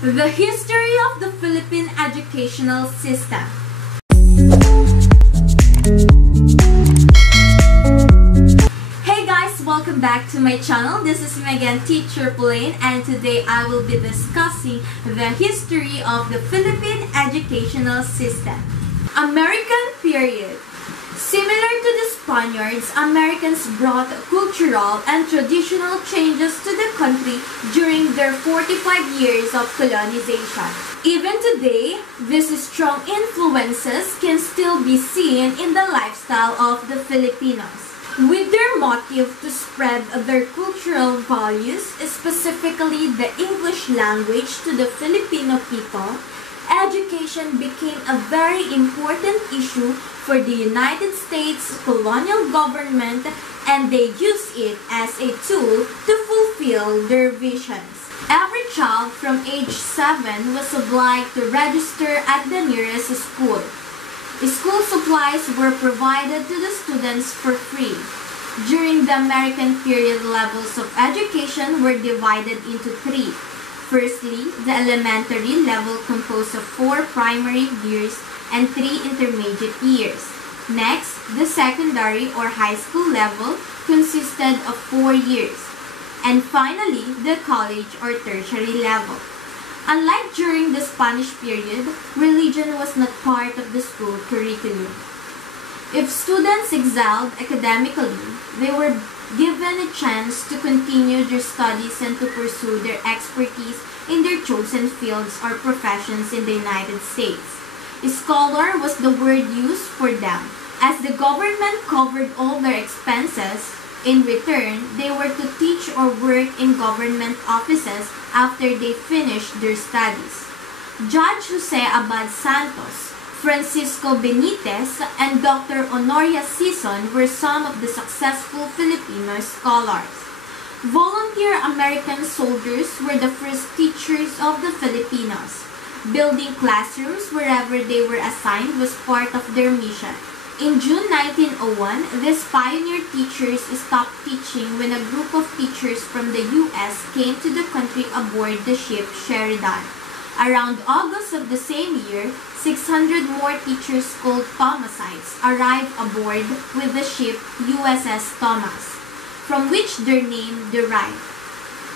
The history of the Philippine educational system. Hey guys, welcome back to my channel. This is me again, Teacher Pauline, and today I will be discussing the history of the Philippine educational system. American period. Similar to the Spaniards, Americans brought cultural and traditional changes to the country during their 45 years of colonization. Even today, these strong influences can still be seen in the lifestyle of the Filipinos. With their motive to spread their cultural values, specifically the English language to the Filipino people, education became a very important issue for the United States colonial government, and they used it as a tool to fulfill their visions. Every child from age 7 was obliged to register at the nearest school. School supplies were provided to the students for free. During the American period, levels of education were divided into three. Firstly, the elementary level composed of 4 primary years and 3 intermediate years. Next, the secondary or high school level consisted of 4 years. And finally, the college or tertiary level. Unlike during the Spanish period, religion was not part of the school curriculum. If students excelled academically, they were given a chance to continue their studies and to pursue their expertise in their chosen fields or professions in the United States. Scholar was the word used for them. As the government covered all their expenses, in return, they were to teach or work in government offices after they finished their studies. Judge Jose Abad Santos, Francisco Benitez, and Dr. Honoria Sison were some of the successful Filipino scholars. Volunteer American soldiers were the first teachers of the Filipinos. Building classrooms wherever they were assigned was part of their mission. In June 1901, these pioneer teachers stopped teaching when a group of teachers from the U.S. came to the country aboard the ship Sheridan. Around August of the same year, 600 more teachers called Thomasites arrived aboard with the ship USS Thomas, from which their name derived.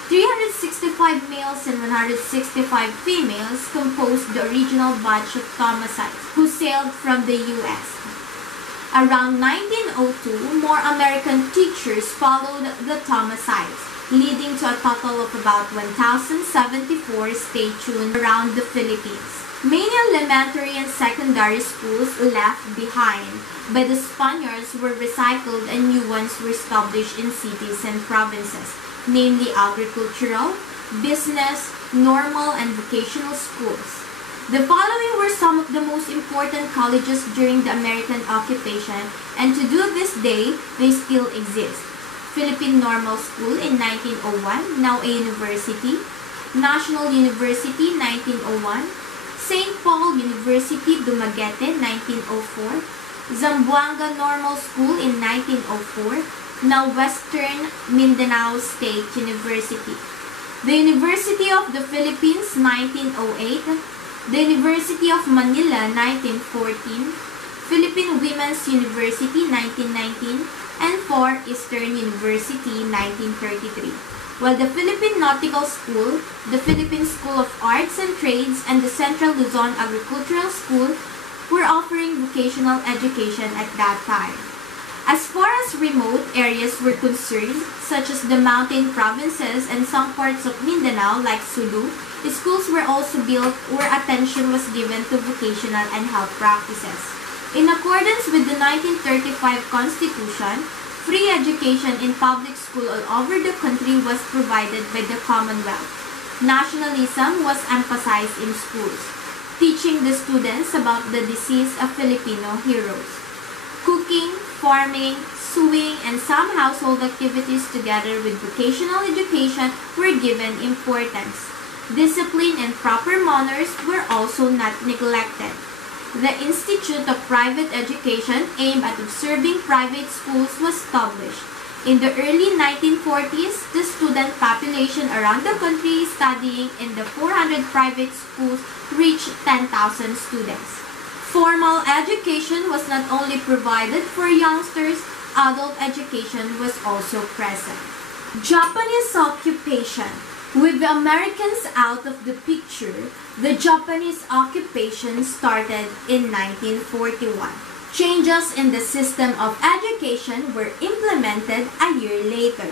365 males and 165 females composed the original batch of Thomasites who sailed from the U.S. Around 1902, more American teachers followed the Thomasites, leading to a total of about 1,074 stationed around the Philippines. Many elementary and secondary schools left behind by the Spaniards were recycled and new ones were established in cities and provinces, namely agricultural, business, normal, and vocational schools. The following were some of the most important colleges during the American occupation, and to this day, they still exist. Philippine Normal School in 1901, now a university. National University 1901. St. Paul University, Dumaguete 1904. Zamboanga Normal School in 1904, now Western Mindanao State University. The University of the Philippines 1908. The University of Manila 1914. Philippine Women's University 1919. And Far Eastern University 1933. While the Philippine Nautical School, the Philippine School of Arts and Trades, and the Central Luzon Agricultural School were offering vocational education at that time. As far as remote areas were concerned, such as the mountain provinces and some parts of Mindanao like Sulu, schools were also built where attention was given to vocational and health practices. In accordance with the 1935 Constitution, free education in public school all over the country was provided by the Commonwealth. Nationalism was emphasized in schools, teaching the students about the deceased of Filipino heroes. Cooking, farming, sewing, and some household activities together with vocational education were given importance. Discipline and proper manners were also not neglected. The Institute of Private Education aimed at observing private schools was established. In the early 1940s, the student population around the country studying in the 400 private schools reached 10,000 students. Formal education was not only provided for youngsters, adult education was also present. Japanese occupation. With the Americans out of the picture, the Japanese occupation started in 1941. Changes in the system of education were implemented a year later.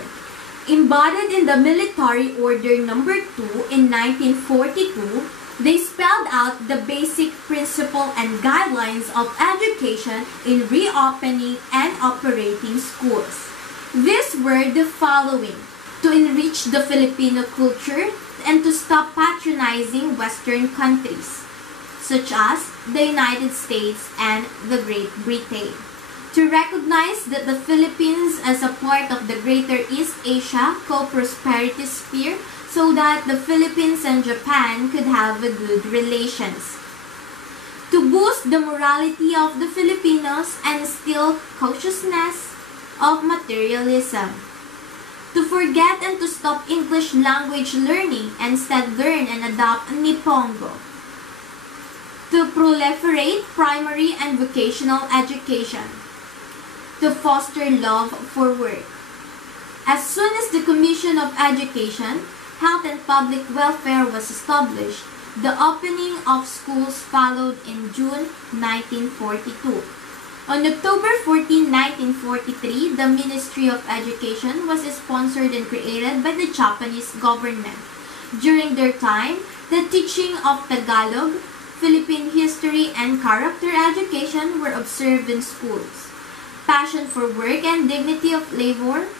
Embodied in the Military Order No. 2 in 1942, they spelled out the basic principle and guidelines of education in reopening and operating schools. These were the following: to enrich the Filipino culture and to stop patronizing Western countries, such as the United States and the Great Britain. To recognize that the Philippines as a part of the Greater East Asia co-prosperity sphere so that the Philippines and Japan could have a good relations. To boost the morality of the Filipinos and instill consciousness of materialism. To forget and to stop English language learning and instead learn and adopt Nippongo. To proliferate primary and vocational education. To foster love for work. As soon as the Commission of Education, Health and Public Welfare was established, the opening of schools followed in June 1942. On October 14, 1943, the Ministry of Education was sponsored and created by the Japanese government. During their time, the teaching of Tagalog, Philippine history, and character education were observed in schools. Passion for work and dignity of labor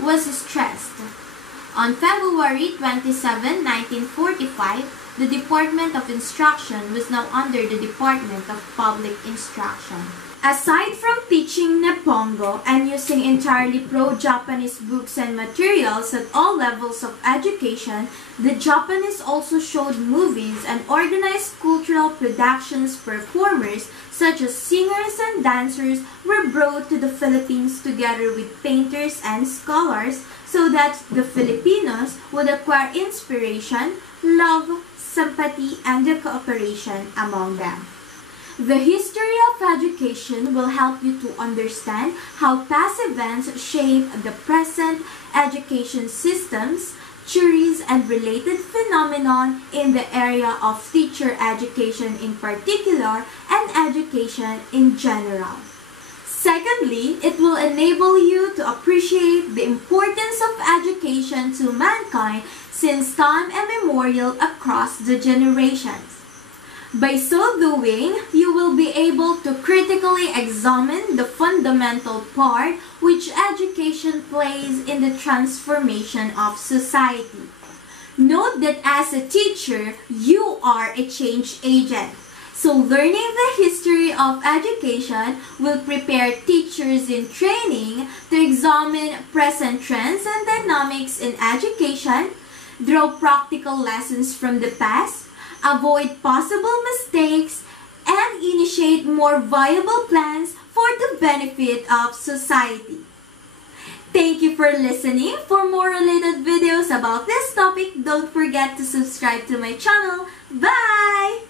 was stressed. On February 27, 1945, the Department of Instruction was now under the Department of Public Instruction. Aside from teaching Nippongo and using entirely pro-Japanese books and materials at all levels of education, the Japanese also showed movies and organized cultural productions. Performers such as singers and dancers were brought to the Philippines together with painters and scholars so that the Filipinos would acquire inspiration, love, sympathy, and cooperation among them. The history of education will help you to understand how past events shape the present education systems, theories, and related phenomenon in the area of teacher education in particular and education in general. Secondly, it will enable you to appreciate the importance of education to mankind since time immemorial across the generations. By so doing, you will be able to critically examine the fundamental part which education plays in the transformation of society. Note that as a teacher, you are a change agent. So learning the history of education will prepare teachers in training to examine present trends and dynamics in education, draw practical lessons from the past, avoid possible mistakes, and initiate more viable plans for the benefit of society. Thank you for listening. For more related videos about this topic, don't forget to subscribe to my channel. Bye!